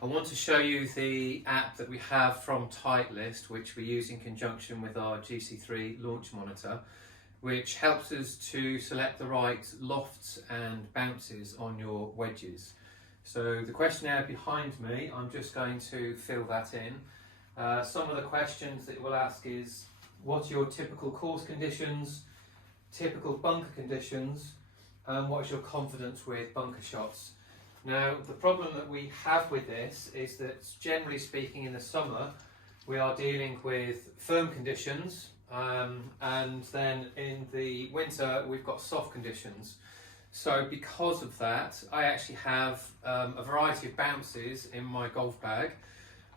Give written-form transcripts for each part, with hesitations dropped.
I want to show you the app that we have from Titleist, which we use in conjunction with our GC3 launch monitor, which helps us to select the right lofts and bounces on your wedges. So the questionnaire behind me, I'm just going to fill that in. Some of the questions that it will ask is, what are your typical course conditions, typical bunker conditions, and what is your confidence with bunker shots? Now, the problem that we have with this is that, generally speaking, in the summer we are dealing with firm conditions, and then in the winter we've got soft conditions. So because of that, I actually have a variety of bounces in my golf bag.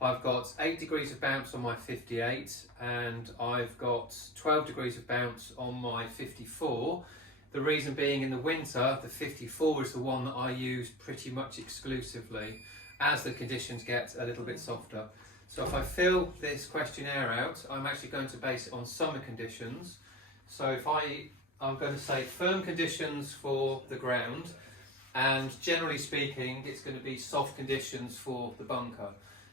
I've got 8 degrees of bounce on my 58 and I've got 12 degrees of bounce on my 54. The reason being, in the winter, the 54 is the one that I use pretty much exclusively as the conditions get a little bit softer. So if I fill this questionnaire out, I'm actually going to base it on summer conditions. So if I'm going to say firm conditions for the ground, and generally speaking, it's going to be soft conditions for the bunker.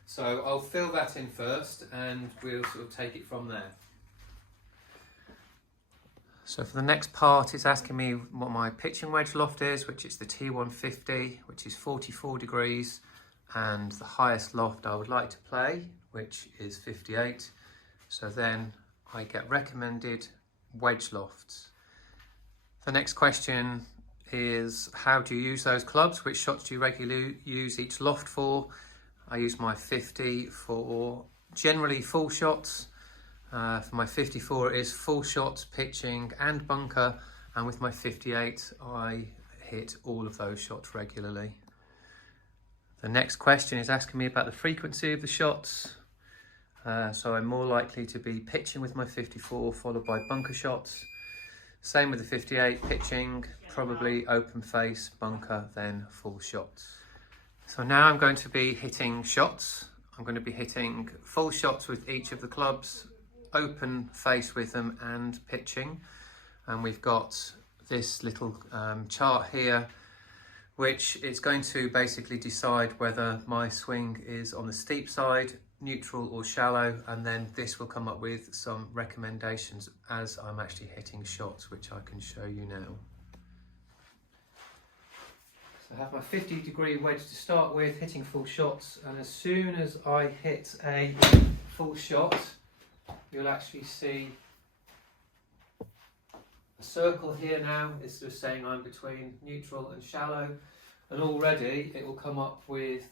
So I'll fill that in first and we'll sort of take it from there. So for the next part, it's asking me what my pitching wedge loft is, which is the T150, which is 44 degrees, and the highest loft I would like to play, which is 58. So then I get recommended wedge lofts. The next question is, how do you use those clubs? Which shots do you regularly use each loft for? I use my 50 for generally full shots. For my 54 it is full shots, pitching and bunker, and with my 58 I hit all of those shots regularly. The next question is asking me about the frequency of the shots. So I'm more likely to be pitching with my 54 followed by bunker shots. Same with the 58, pitching, probably open face, bunker, then full shots. So now I'm going to be hitting shots. I'm going to be hitting full shots with each of the clubs, open face with them, and pitching. And we've got this little chart here, which is going to basically decide whether my swing is on the steep side, neutral or shallow, and then this will come up with some recommendations as I'm actually hitting shots, which I can show you now. So I have my 50-degree wedge to start with, hitting full shots, and as soon as I hit a full shot, you'll actually see a circle here now. It's just saying I'm between neutral and shallow, and already it will come up with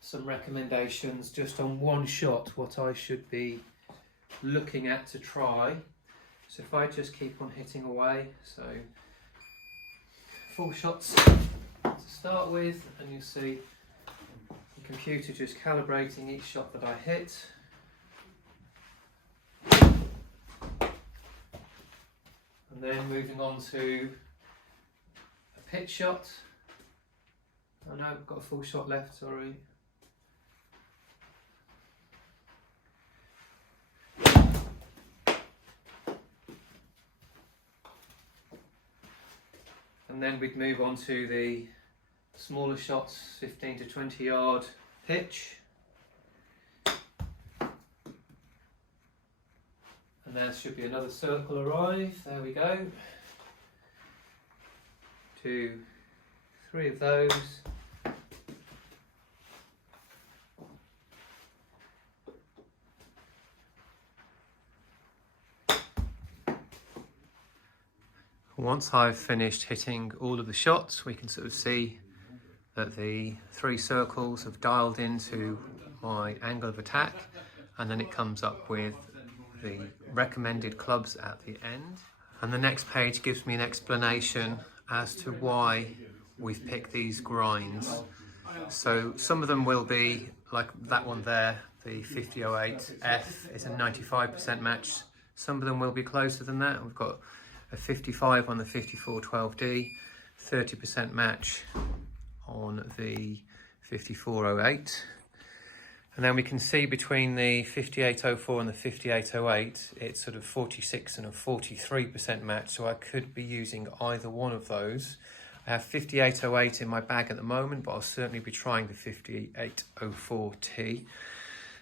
some recommendations just on one shot what I should be looking at to try. So if I just keep on hitting away, so full shots to start with, and you'll see the computer just calibrating each shot that I hit. And then moving on to a pitch shot. Oh no, I've got a full shot left, sorry. And then we'd move on to the smaller shots, 15 to 20 yard pitch. And there should be another circle arrive. There we go. 2, 3 of those. Once I've finished hitting all of the shots, we can sort of see that the 3 circles have dialed into my angle of attack, and then it comes up with the recommended clubs at the end. And the next page gives me an explanation as to why we've picked these grinds. So some of them will be like that one there, the 5008F is a 95% match. Some of them will be closer than that. We've got a 55 on the 5412D, 30% match on the 5408. And then we can see between the 5804 and the 5808, it's sort of 46 and a 43% match. So I could be using either one of those. I have 5808 in my bag at the moment, but I'll certainly be trying the 5804T.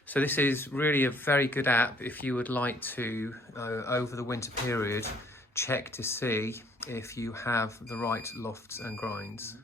So this is really a very good app if you would like to, over the winter period, check to see if you have the right lofts and grinds.